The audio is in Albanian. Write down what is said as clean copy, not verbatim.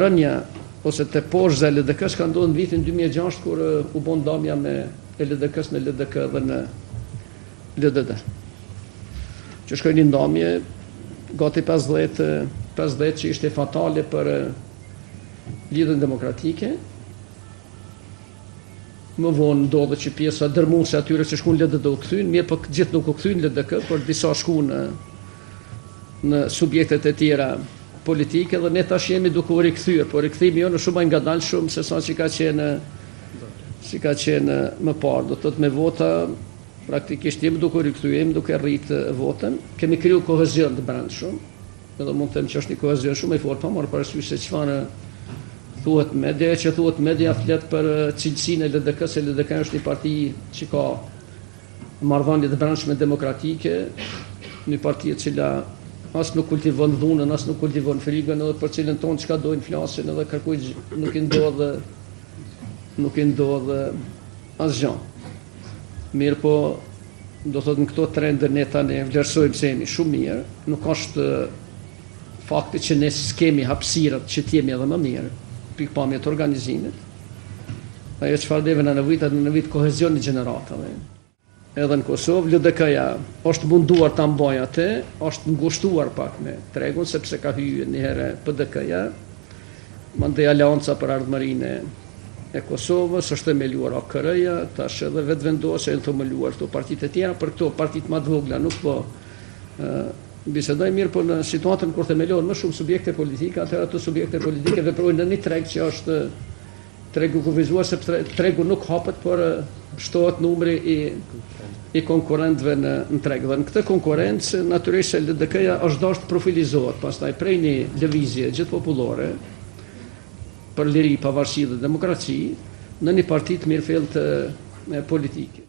rënja ose të poshtë e LDK-s ka ndodhur në vitin 2006 kur u bën ndamja me LDK-s në LDK dhe në LDD. Që shkoi një ndamje gati 50 që ishte fatale për lidhjen demokratike. Më vonë ndodhe që pjesa dërmuese atyre që shkuan në LDD u kthyn, mirë po gjithë nuk u kthyn në LDK, por disa shkuan në subjektet e tjera politike dhe ne tash jemi duke u rikthyer, por rikthimi jonë shumë më ngadalshëm se sa që ka qenë më parë. Do të thotë me vota praktikisht jemi duke u rikthyer, jemi duke rrit votën, kemi kriju kohezion të brendshëm, edhe mund të them që është një kohezion shumë i fortë, pa marrë parasysh se çfarë thuhet media, që thuhet media flet për cilësinë e LDK-s, se LDK është një parti që ka marrëdhënie të brendshme demokratike, një parti e cila as nuk kultivon dhunën, as nuk kultivon frikën, edhe për cilën tonë çka dojnë flasin, edhe kërkujt nuk i ndodh asgjë. Mirë po, do thotë në këto trende ne tani vlerësojmë se jemi shumë mirë, nuk është fakti që ne s'kemi hapësirat që t'jemi edhe më mirë, pikpamje të organizimit. Ajo çfarë deve në nevojit kohezioni gjeneratave. Edhe në Kosovë, LDK-ja është munduar ta mbajë atë, është ngushtuar pak me tregun, sepse ka hyrë një herë PDK-ja, mandej Aleanca për Ardhmërinë e Kosovës, është themeluar AKR-ja, tash edhe vetvendosja e themeluar këto partitë e tjera, për këto partitë më të vogla nuk po bisedoj mirë, por në situatën kur themelohen më shumë subjekte politike, atëherë ato subjekte politike veprojnë në një treg që është tregu kufizuar, sepse tregu nuk hapet, por shtohet numri i konkurrentëve në treg. Dhe në këtë konkurrencë, natyrisht LDK-ja është dashur të profilizohet, pastaj prej një lëvizje gjithë popullore për liri, pavarësi dhe demokraci, në një parti të mirëfillt politike.